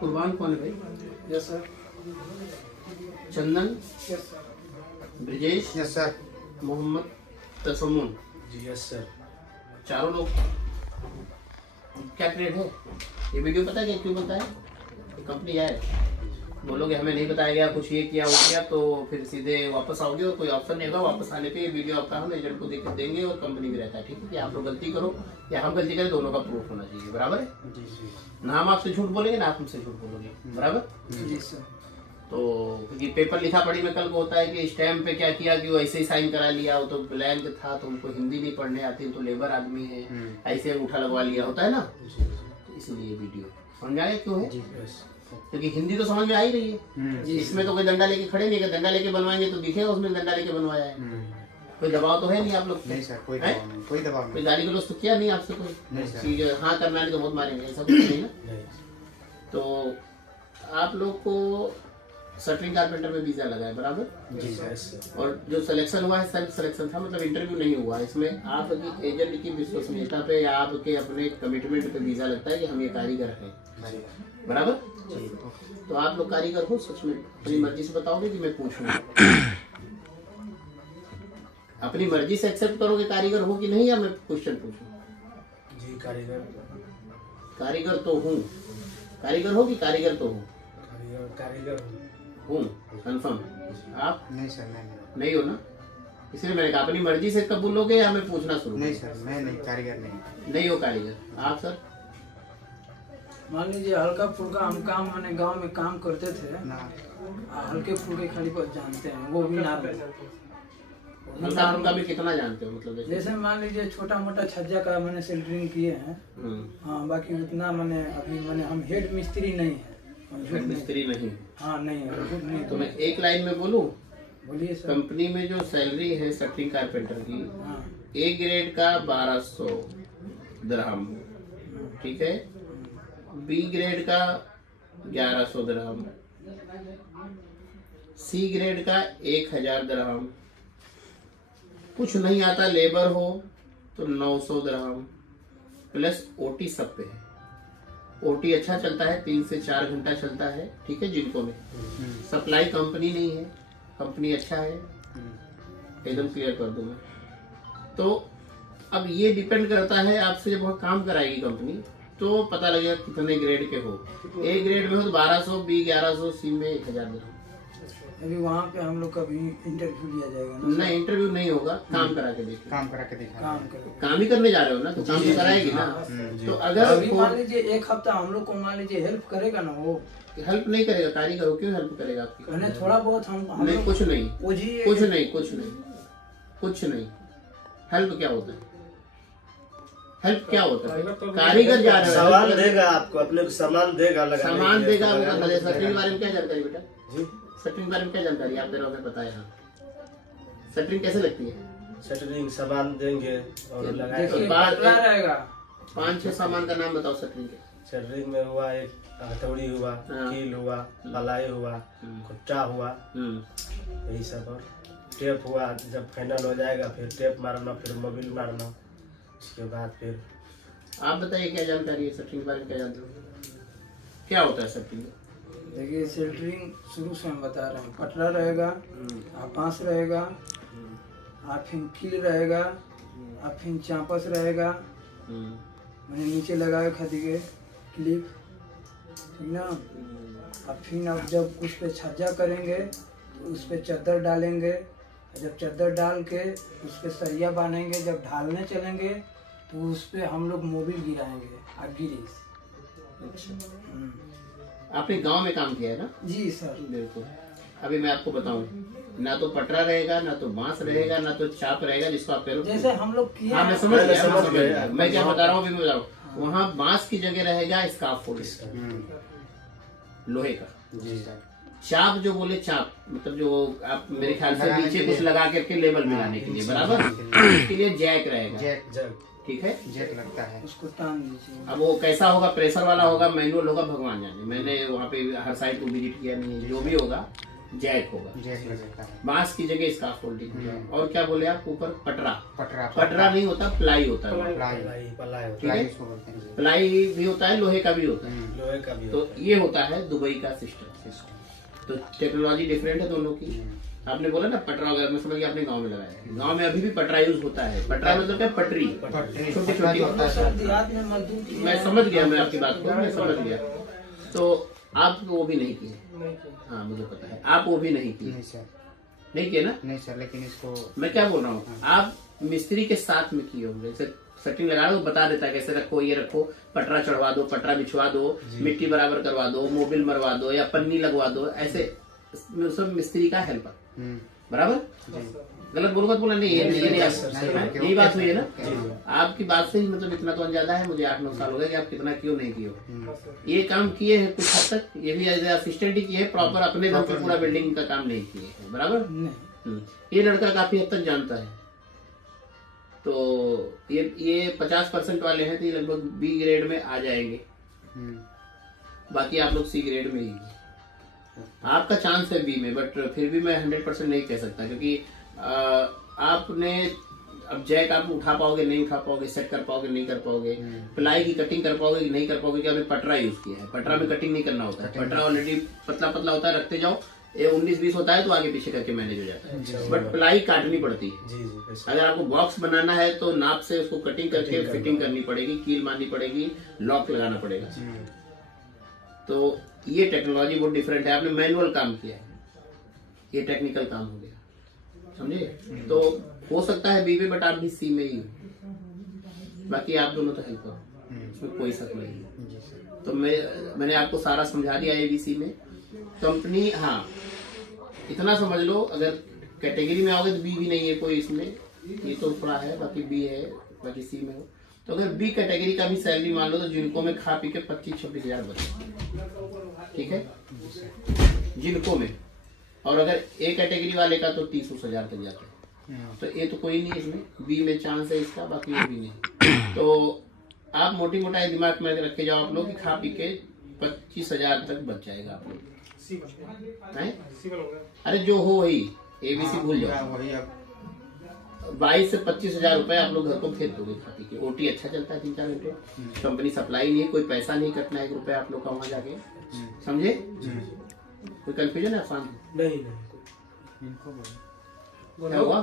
कुर्बान कौन है भाई? Yes sir. Chandan, yes sir. Brijesh, yes sir. Mohammad Tasmun, जी यस सर। चारों लोग। क्या ट्रेड है ये? वीडियो पता है क्या क्यों बनता है? कंपनी है, बोलोगे हमें नहीं बताया गया, कुछ ये किया वो किया, तो फिर सीधे वापस आओगे और कोई ऑप्शन नहीं होगा। वापस आने पे ये वीडियो आपका हम एजेंट को देंगे और कंपनी भी रहता है। ठीक है कि आप लोग गलती करो या हम गलती करें, दोनों का प्रूफ होना चाहिए। बराबर है? जी जी। ना हम आपसे झूठ बोलेंगे ना आप हमसे झूठ बोलोगे। बराबर जी सर। तो क्योंकि पेपर लिखा पढ़ी में कल को होता है कि स्टैम्प पे क्या किया कि वो ऐसे ही साइन करा लिया, वो तो ब्लैंक था, तो उनको हिंदी नहीं पढ़ने आती, तो लेबर आदमी है, ऐसे अंगूठा लगवा लिया, होता है ना। तो इसलिए वीडियो समझ आया क्यों है? क्योंकि हिंदी तो समझ में आ ही रही है। इसमें तो कोई डंडा लेके खड़े नहीं है। डंडा लेके बनवाएंगे तो दिखेगा उसमें डंडा लेके बनवाया है। कोई दबाव तो है नहीं आप लोग? नहीं सर, कोई दबाव नहीं। कोई दबाव नहीं। कोई गाली गलौज तो किया नहीं आपसे कोई? नहीं सर। चीज हाँ करना नहीं तो बहुत मारेंगे, ऐसा कुछ नहीं ना। तो आप लोग को शटरिंग कारपेंटर में वीजा लगा है। बराबर जी सर। और जो सिलेक्शन हुआ है सेल्फ सिलेक्शन था, मतलब इंटरव्यू नहीं हुआ। इसमें आपकी एजेंट की विश्वसनीयता पे या आपके अपने कमिटमेंट पे वीजा लगता है कि हम ये कारीगर हैं। बराबर तो आप लोग कारीगर हो सच में? अपनी मर्जी से बताओगे कि मैं पूछूंगा? अपनी मर्जी से एक्सेप्ट करोगे कारीगर हो कि नहीं, या मैं क्वेश्चन पूछूं? जी कारीगर। कारीगर तो हूँ। कारीगर हो कि कारीगर तो हूँ? कारीगर हूँ कंफर्म? आप नहीं सर, नहीं हो ना, इसलिए मैंने कहा अपनी मर्जी से कबूलोगे या मैं पूछना शुरू? नहीं सर, मैं नहीं, कारीगर नहीं हो कारीगर। आप सर? मान लीजिए हल्का फुल्का हम काम मैंने गांव में काम करते थे ना। हल्के फुल्के खाली पर जानते हैं, वो भी ना। हल्का फुल्का भी कितना जानते हो? मतलब जैसे मान लीजिए छोटा मोटा छज्जा का मैंने सेल्टरिंग किए हैं। हाँ, बाकी उतना मैंने अभी हम हेड मिस्त्री नहीं है। हेड मिस्त्री नहीं? हाँ नहीं है। तो मैं एक लाइन में बोलूं? बोलिए सर। कंपनी में जो सैलरी है शटरिंग कारपेंटर की, हाँ। ए ग्रेड का 1200 दिरहम, ठीक है। बी ग्रेड का 1100 दिरहम, सी ग्रेड का 1000 दिरहम, कुछ नहीं आता लेबर हो तो 900 दिरहम, प्लस ओटी सब पे है। ओटी अच्छा चलता है, 3 से 4 घंटा चलता है, ठीक है। जिनको में सप्लाई कंपनी नहीं है, कंपनी अच्छा है, एकदम क्लियर कर दूं मैं। तो अब ये डिपेंड करता है आपसे, जब वहाँ काम कराएगी कंपनी तो पता लगेगा कितने ग्रेड के हो। ए ग्रेड में हो तो 1200, बी 1100, सी में 1000 दिरहम। अभी वहाँ पे हम लोग का भी इंटरव्यू लिया जाएगा ना? नहीं, इंटरव्यू नहीं होगा, काम करा के देखिए। काम करा के देखा। काम ही करने जा रहे हो ना, तो काम तो कराएगी ना। तो अगर अभी मान लीजिए एक हफ्ता हम लोग को मान लीजिए हेल्प करेगा ना, वो हेल्प नहीं करेगा कारीगर हो, क्यों हेल्प करेगा आपकी? मैंने थोड़ा बहुत हम नहीं, कुछ नहीं, कुछ कुछ नहीं, कुछ नहीं, कुछ नहीं। हेल्प क्या होता है? हेल्प क्या होता है? कारीगर जा रहा है, सामान देगा आपको, अपने को सामान देगा, सामान देगा। शटरिंग के बारे में क्या जानकारी बेटा? शटरिंग के बारे में क्या जानकारी आप दे रहे हो? हमें बताया। शटरिंग कैसे लगती है? शटरिंग सामान देंगे और देखिए, बात पतला रहेगा। 5-6 सामान का नाम बताओ शटरिंग के। शटरिंग में हुआ एक हथौड़ी हुआ, कील हुआ, पलाई हुआ, खुट्टा हुआ, यही सब। और टेप हुआ, जब फाइनल हो जाएगा फिर टेप मारना, फिर मोबिल मारना, उसके बाद फिर। आप बताइए क्या जानकारी है शटरिंग के बारे में? क्या जानते हो? क्या होता है शटरिंग? देखिए सेल्टरिंग शुरू से हम बता रहे हैं। पटरा रहेगा, आपास रहेगा, आफिन कील रहेगा, आफिन चापस रहेगा, मैंने नीचे लगाए खाती के क्लिप, ठीक ना। आफिन अब जब उस पे छज्जा करेंगे तो उस पे चादर डालेंगे, जब चादर डाल के उस पे सरिया बांधेंगे, जब ढालने चलेंगे तो उस पे हम लोग मोबिल गिराएंगे गिरीस। आपने गांव में काम किया है ना? जी सर। बिल्कुल। अभी मैं आपको बताऊं, ना तो पटरा रहेगा, ना तो बांस रहेगा, ना तो चाप रहेगा, जिसको आप कह रहे हो। जैसे हम लोग किया। हाँ, मैं समझ गया। मैं क्या बता रहा हूँ अभी मैं बताऊँ। वहाँ बांस की जगह रहेगा स्काफोल्ड, लोहे का। चाप जो बोले चाप, मतलब जो आप मेरे ख्याल से नीचे कुछ लगा करके लेबल मिलाने के लिए, बराबर। इसके लिए जैक रहेगा, ठीक है। जेट लगता है, उसको टान दीजिए। अब वो कैसा होगा, प्रेशर वाला होगा, मैनुअल होगा, भगवान जाने। मैंने वहाँ पे हर साइड को विजिट किया नहीं है, जो भी होगा जैक होगा, जैक लगता है। बांस की जगह स्काफोल्डिंग होगा। और क्या बोले आप ऊपर पटरा, पटरा पटरा नहीं होता, प्लाई होता है। पलाई ठीक है, इसको बोलते हैं। प्लाई भी होता है, लोहे का भी होता है। लोहे का भी तो ये होता है दुबई का सिस्टम। तो टेक्नोलॉजी डिफरेंट है दोनों की। आपने बोला ना पटरा वगैरह, मैं समझ गया आपने गांव में लगाया है। गांव में अभी भी पटरा यूज होता है। पटरा मतलब क्या, पटरी, छोटी छोटी होता है। देहात में मजदूर मैं समझ गया, मैं आपकी बात को मैं समझ गया। तो आप वो भी नहीं किए? हाँ मुझे पता है, आप वो भी नहीं किए। नहीं सर, नहीं किए ना? नहीं सर, लेकिन इसको मैं क्या बोल रहा हूँ, आप मिस्त्री के साथ में किए होंगे। जैसे सेटिंग लगा दो, बता देता है कैसे रखो, ये रखो, पटरा चढ़वा दो, पटरा बिछवा दो, मिट्टी बराबर करवा दो, मोबिल मरवा दो या पन्नी लगवा दो, ऐसे सब मिस्त्री का हेल्पर। बराबर? गलत बोलूंगा तो बोला नहीं, यही बात हुई है ना। आपकी बात से ही मतलब इतना तो अंदाजा है मुझे, 8-9 साल हो गए कि आप कितना क्यों नहीं किए हो। ये काम किए हैं कुछ हद तक, ये भी एज असिस्टेंट ही किए हैं, प्रॉपर अपने दम पे पूरा बिल्डिंग का काम नहीं किए हैं। बराबर? ये लड़का काफी हद तक जानता है। तो ये 50% वाले हैं, तो ये लगभग बी ग्रेड में आ जाएंगे। बाकी आप लोग सी ग्रेड में ही। आपका चांस है बी में, बट फिर भी मैं 100% नहीं कह सकता, क्योंकि आपने अब जैक आप उठा पाओगे नहीं उठा पाओगे, सेट कर पाओगे नहीं कर पाओगे, प्लाई की कटिंग कर पाओगे कि नहीं कर पाओगे, कि आपने पटरा यूज किया है। पटरा में कटिंग नहीं करना होता है, पटरा ऑलरेडी पतला पतला होता है, रखते जाओ, ये 19-20 होता है तो आगे पीछे करके मैनेज हो जाता है। बट प्लाई काटनी पड़ती है। अगर आपको बॉक्स बनाना है तो नाप से उसको कटिंग करके फिटिंग करनी पड़ेगी, कील मारनी पड़ेगी, लॉक लगाना पड़ेगा। तो ये टेक्नोलॉजी बहुत डिफरेंट है। आपने मैनुअल काम किया है, ये टेक्निकल काम हो गया, समझे? तो हो सकता है बी में, बट आप भी सी में ही हो। बाकी आप दोनों तो हेल्प हो, इसमें कोई शक नहीं है। तो मैंने आपको सारा समझा दिया ABC में। कंपनी, हाँ इतना समझ लो, अगर कैटेगरी में आओगे तो बी भी नहीं है कोई इसमें, ये तो थोड़ा है, बाकी बी है, बाकी सी में हो। तो अगर बी कैटेगरी का भी सैलरी मान लो तो जिनको में खा पी के 25-26 हजार बचे, ठीक है, जिनको में। और अगर ए कैटेगरी वाले का तो 30 हजार तक जाता है। तो ये तो कोई नहीं, इसमें बी में चांस है इसका, बाकी ये भी नहीं। तो आप मोटी मोटा दिमाग में रखे जाओ आप लोग कि खा पी के 25 हजार तक बच जाएगा आप लोग। अरे जो हो वही, ABC भूल जाओ। 22 से 25 हजार रुपए आप लोग घर को फेंक दोगे खा पी के। OT अच्छा चलता है 3-4 घंटे, कंपनी सप्लाई नहीं है, कोई पैसा नहीं कटना है 1 रुपया आप लोग का वहां जाके, समझे? कोई कंफ्यूजन है? आसान नहीं। क्या हुआ?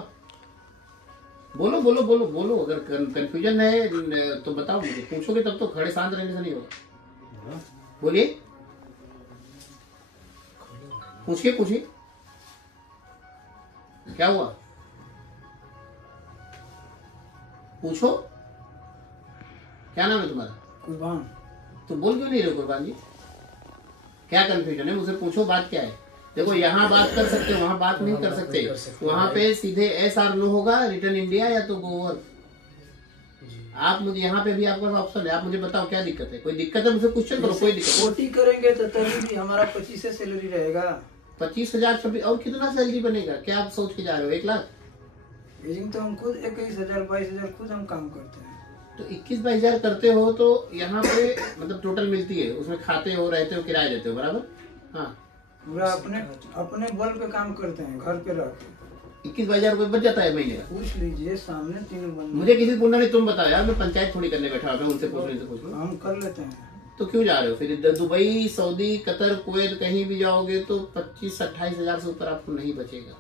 बोलो बोलो बोलो बोलो, अगर कंफ्यूजन है तो बताओ मुझे, पूछोगे तब तो, खड़े शांत रहने से नहीं होगा। बोलिए, पूछिए क्या हुआ, पूछो। क्या नाम है तुम्हारा? कुर्बान। तो बोल क्यों नहीं रहे कुर्बान जी? क्या कंफ्यूजन है मुझसे पूछो, बात क्या है? देखो यहाँ बात कर सकते, वहाँ बात नहीं कर सकते। वहाँ पे सीधे SR नो होगा, रिटर्न इंडिया या तो गोवर। आप मुझे यहाँ पे भी आपके पास ऑप्शन है, आप मुझे बताओ क्या दिक्कत है? कोई दिक्कत है मुझे क्वेश्चन करो, कोई दिक्कत? OT करेंगे तो तभी भी हमारा 25 से सैलरी रहेगा। 25 हजार 26 और कितना सैलरी बनेगा? क्या आप सोच के जा रहे हो? 1 लाख? तो हम खुद 21,000-22,000 खुद हम काम करते हैं। तो 21-22 हजार करते हो तो यहाँ पे मतलब टोटल मिलती है, उसमें खाते हो, रहते हो, किराया देते हो, बराबर? हाँ, पूरा अपने बल पे काम करते हैं, घर पे रहते हैं। 21-22 हजार रुपये बच जाता है महीने का। पूछ लीजिए, सामने 3 बंदे। मुझे किसी पूछना नहीं, तुम बताओ यार, मैं पंचायत थोड़ी करने बैठा हूँ, उनसे पूछने से पूछ लो। हम कर लेते हैं। तो क्यों जा रहे हो फिर? दुबई, सऊदी, कतर, कुवैत कहीं भी जाओगे तो 25-28 हजार से ऊपर आपको नहीं बचेगा।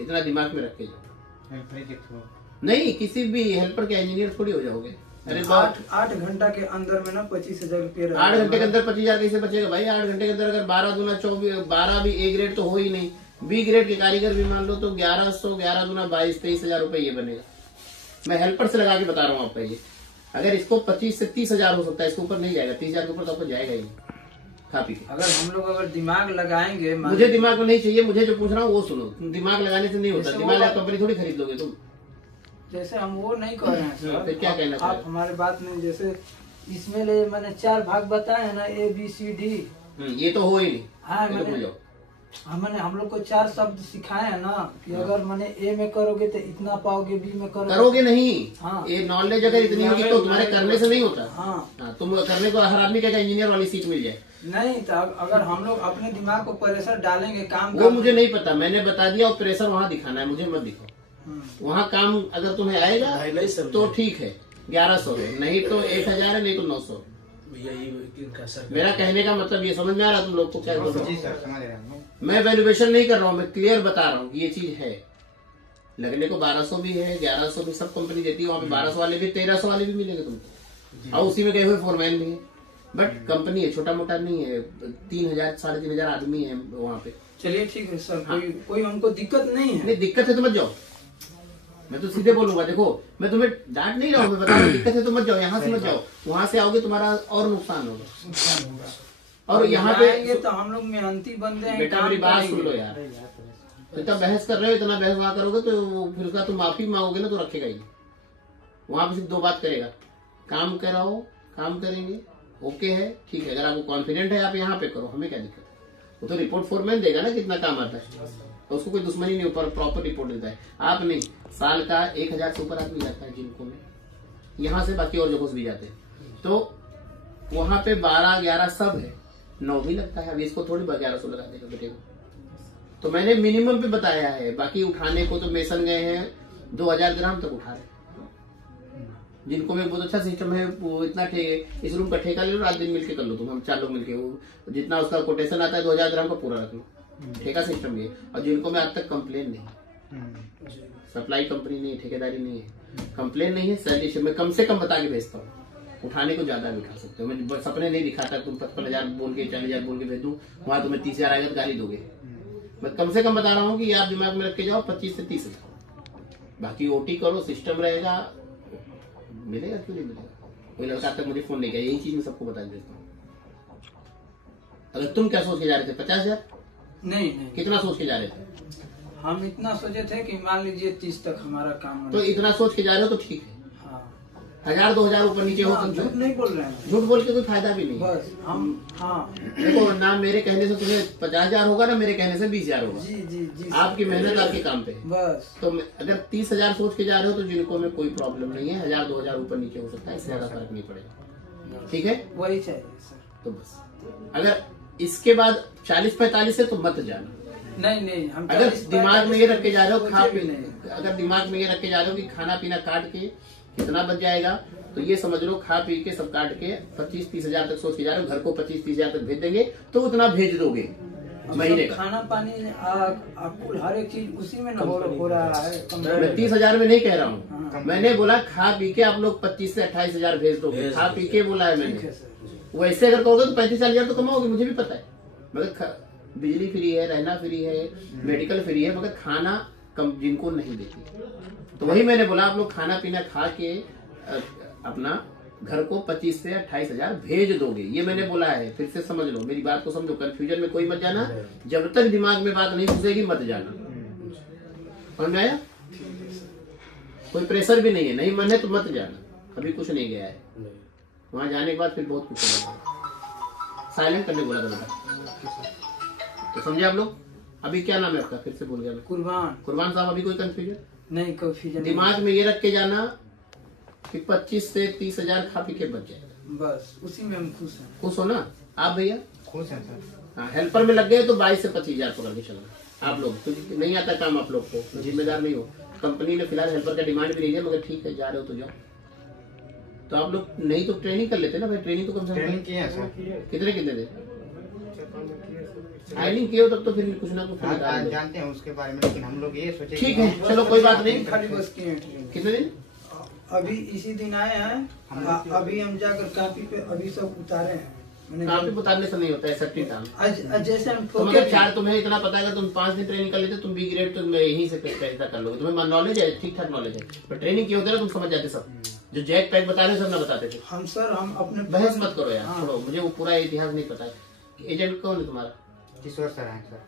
इतना दिमाग में रखे जाओ। नहीं, किसी भी हेल्पर के इंजीनियर थोड़ी हो जाओगे। अरे 8 घंटा के अंदर में ना 25,000 रुपये। 8 घंटे के अंदर 25,000 कैसे बचेगा भाई? 8 घंटे के अंदर अगर 12 दूना 24, 12 भी A ग्रेड तो हो ही नहीं, B ग्रेड के कारीगर भी मान लो तो 1100, 11 दूना 22-23 हजार रुपए ये बनेगा। मैं हेल्पर से लगा के बता रहा हूँ आपका। ये अगर इसको 25 से 30 हजार हो सकता है, इसके ऊपर नहीं जाएगा। 30 हजार के ऊपर तो आपको जाएगा ही खा पी के। अगर हम लोग दिमाग लगाएंगे, मुझे दिमाग में नहीं चाहिए, मुझे जो पूछ रहा हूँ वो सुनो। दिमाग लगाने से नहीं होता, दिमाग आप कंपनी थोड़ी खरीद लोगे तुम। जैसे हम वो नहीं कर रहे हैं सर, फिर क्या कहना आप हमारे बात में, जैसे इसमें मैंने 4 भाग बताए हैं ना, A B C D। ये तो हो ही नहीं। हाँ, ये तो भूल जाओ। हमने हम लोग को 4 शब्द सिखाए हैं ना कि अगर मैंने ए में करोगे तो इतना पाओगे, बी में करोगे नहीं। हाँ। ये नॉलेज अगर इतनी होगी तो तुम्हारे करने से नहीं होता। हाँ। तुम करने को हर आदमी कहेगा इंजीनियर वाली सीट मिल जाए। नहीं तो अगर हम लोग अपने दिमाग को प्रेशर डालेंगे काम वो मुझे नहीं पता, मैंने बता दिया। और प्रेशर वहाँ दिखाना है, मुझे मत दिखाओ। वहाँ काम अगर तुम्हें आएगा तो ठीक है, 1100 है, नहीं तो 1000 है, नहीं तो 900। मेरा कहने का मतलब ये समझ में आ रहा तुम लोग को क्या? जी सर समझ रहे हैं। मैं वैल्यूएशन नहीं कर रहा हूँ, मैं क्लियर बता रहा हूँ कि ये चीज है। लगने को 1200 भी है, 1100 भी सब कंपनी देती है। वहाँ पे 1200 वाले भी, 1300 वाले भी मिलेंगे तुमको, और उसी में गए हुए फोरमैन भी है। बट कंपनी है, छोटा मोटा नहीं है। 3000 3500 आदमी है वहाँ पे। चलिए ठीक है सर। हाँ। कोई हमको दिक्कत नहीं है। नहीं दिक्कत है तो मत जाओ, मैं तो सीधे बोलूंगा। देखो मैं तुम्हें डांट नहीं रहा हूँ, मैं बता रहा हूँ दिक्कत है तो मत जाओ, यहाँ से मत जाओ। वहाँ से आओगे तुम्हारा और नुकसान होगा। और यहाँ पे तो हम लोग मेहनती बंदे हैं। बेटा मेरी बात सुन लो यार, इतना बहस कर रहे हो, इतना बहस वहाँ करोगे तो फिर उसका तुम माफी मांगोगे ना तो रखेगा ही। वहाँ पे सिर्फ 2 बात करेगा, काम कराओ, काम करेंगे, ओके है, ठीक है। अगर आपको कॉन्फिडेंट है आप यहाँ पे करो, हमें क्या दिक्कत है। वो तो रिपोर्ट फोरमैन देगा ना कितना काम आता है, तो उसको कोई दुश्मनी नहीं, ऊपर प्रॉपर रिपोर्ट देता है। आप नहीं, साल का 1000 से ऊपर आदमी जाता है जिनको में, यहाँ से बाकी और जगहों से भी जाते हैं। तो वहाँ पे 12 11 सब है, 9 भी लगता है। अभी इसको थोड़ी 1100 लगा देगा बेटे को। तो मैंने मिनिमम पे बताया है, बाकी उठाने को तो मेसन गए हैं 2000 ग्राम तक उठा रहे। जिनको में बहुत अच्छा सिस्टम है, वो इतना इस रूम का ठेका ले लो, रात दिन मिलके कर लो तुम, हम 4 लोग मिलके, वो जितना उसका कोटेशन आता है 2000 ग्राम का पूरा रख लो, ठेका सिस्टम भी है। और जिनको में आज तक कंप्लेन नहीं, सप्लाई कंपनी नहीं है, ठेकेदारी नहीं है, कंप्लेन नहीं है, सैलरी मैं कम से कम बता के भेजता हूँ। उठाने को ज्यादा भी उठा सकते हो, मैं सपने नहीं दिखाता तुम 55,000 बोल के 40,000 बोल के भेज दूं, वहां तुम्हें 30,000 आएगा तो गाली दोगे। मैं कम से कम बता रहा हूँ कि आप दिमाग में रख के जाओ 25 से 30,000। बाकी ओटी करो, सिस्टम रहेगा, मिलेगा क्यों नहीं मिलेगा। कोई लड़का तक मुझे फोन नहीं किया, यही चीज मैं सबको बता देता हूँ। अगर तुम क्या सोच के जा रहे थे, 50,000? नहीं। कितना सोच के जा रहे थे? हम इतना सोचे थे कि मान लीजिए 30 तक हमारा काम। तो इतना सोच के जा रहे हो तो ठीक है। 1000 2000 ऊपर नीचे हो सकता है। झूठ नहीं बोल रहे हैं, झूठ बोल के कोई फायदा भी नहीं। बस हम देखो ना, मेरे कहने से तुम्हें 50,000 होगा ना, मेरे कहने से 20,000 होगा। जी। आपकी मेहनत आपके काम पे बस। तो अगर 30,000 सोच के जा रहे हो तो जिनको में कोई प्रॉब्लम नहीं है, 1000 2000 ऊपर नीचे हो सकता है, इससे ज्यादा फर्क नहीं पड़ेगा। ठीक है, वही चाहिए सर। तो बस अगर इसके बाद 40-45 है तो मत जाना। नहीं हम अगर दिमाग में ये रख के जा रहे हो अगर दिमाग में ये रख के जा रहे हो कि खाना पीना काट के कितना बच जाएगा, तो ये समझ लो खा पी के सब काट के 25-30 हजार तक सोच के जा रहे हो, घर को 25-30 हजार तक भेज देंगे तो उतना भेज दोगे महीने का। खाना पानी आपको हर एक चीज उसी में हो रहा है। मैं 30,000 में नहीं कह रहा हूँ, मैंने बोला खा पी के आप लोग 25 से 28 हजार भेज दोगे, खा पी के बोला है मैंने। वैसे अगर कहोगे तो 35-40 हजार तो कमाओगे, मुझे भी पता है। मगर बिजली फ्री है, रहना फ्री है, मेडिकल फ्री है, मगर खाना कम जिनको नहीं देती। तो वही मैंने बोला आप लोग खाना पीना खा के अपना घर को 25 से 28 हजार भेज दोगे, ये मैंने बोला है। फिर से समझ लो, मेरी बात को समझो, कंफ्यूजन में कोई मत जाना। जब तक दिमाग में बात नहीं घुसेगी मत जाना, समझ में आया? कोई प्रेशर भी नहीं है, नहीं मन है तो मत जाना, अभी कुछ नहीं गया है। वहां जाने के बाद फिर बहुत कुछ साइलेंट करने बोला था। तो समझे आप लोग? अभी क्या नाम है आपका? फिर से बोल गया मैं। कुर्बान साहब, अभी कोई कंफ्यूजन नहीं? कंफ्यूजन दिमाग में ये रख के जाना कि 25 से 30 हजार खा पी के बच जाएगा, बस उसी में हम खुश हैं। खुश हो ना आप भैया? खुश हैं सर। हाँ, हेल्पर में लग गए तो 22 से 25 हजार पकड़ के चलना आप लोग, क्योंकि नहीं आता काम आप लोग को, जिम्मेदार नहीं हो। कंपनी ने फिलहाल हेल्पर का डिमांड भी नहीं है, मगर ठीक है जा रहे हो तो जाओ। तो आप लोग नहीं तो ट्रेनिंग कर लेते ना भाई, ट्रेनिंग तो कम से कम कितने दे ट्रेनिंग किए हो तब तो फिर कुछ ना कुछ जानते हैं उसके बारे में, लेकिन हम लोग ये सोचे ठीक है चलो कोई बात नहीं। खाली बस किए कितने दिन? अभी इसी दिन आए हैं, अभी हम जाकर कापी पे अभी सब उतारे हैं। कापी उतारने से नहीं होता है, सेफ्टी काम। जैसे हम तो मगर 4 तुम्हें इतना पता है, तुम 5 दिन ट्रेनिंग कर लेते तुम बी ग्रेड तो यहीं से पैसा कर लोगे। तुम्हें नॉलेज है, ठीक ठाक नॉलेज है, पर ट्रेनिंग किए होते ना तुम समझ जाते। सब जो जेट पैक बता रहे सब ना बताते थे। हम सर हम अपने बहस मत करो यार, छोड़ो, मुझे वो पूरा इतिहास नहीं पता है। एजेंट कौन है तुम्हारा? किशोर सर हैं सर,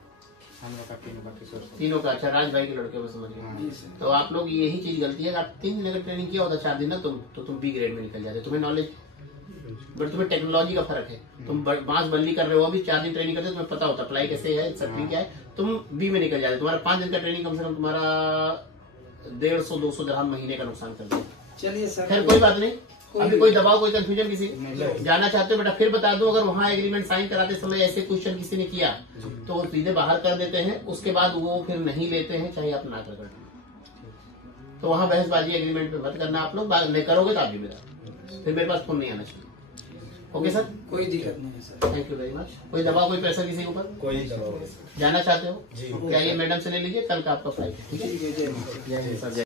हम लोग का किशोर सर। तीनों का? अच्छा, राज भाई के लड़के में समझ गए। तो आप लोग यही चीज गलती है, आप 3 दिन अगर ट्रेनिंग किया होता 4 दिन ना तुम, तो तुम बी ग्रेड में निकल जाते। तुम्हें नॉलेज बट तुम्हें टेक्नोलॉजी का फर्क है। तुम बांस बल्ली कर रहे हो, अभी 4 दिन ट्रेनिंग करते हो, तुम्हें पता होता प्लाई कैसे है, सर्कलिंग क्या है, तुम बी में निकल जाते। तुम्हारा 5 दिन का ट्रेनिंग कम से कम तुम्हारा 150-200 दिरहम महीने का नुकसान कर देगा। चलिए सर, खैर कोई बात नहीं, अभी कोई दबाव, कोई कंफ्यूजन किसी जाना चाहते हो बेटा फिर बता दो। अगर वहाँ एग्रीमेंट साइन कराते समय ऐसे क्वेश्चन किसी ने किया तो वो सीधे बाहर कर देते हैं, उसके बाद वो फिर नहीं लेते हैं, चाहे आप ना कर। तो वहाँ बहसबाजी एग्रीमेंट पे मत करना आप लोग, नहीं करोगे तो आप जिम्मेदार, फिर मेरे पास फोन नहीं आना चाहिए। ओके सर, कोई दिक्कत नहीं है sir. Thank you very much. कोई दबाव, कोई प्रेशर किसी के ऊपर कोई दबाव नहीं। जाना चाहते हो जी। क्या ये मैडम से ले लीजिए, कल का आपका फ्लाइट है, ठीक है ठीक है, जय माता दी। सर।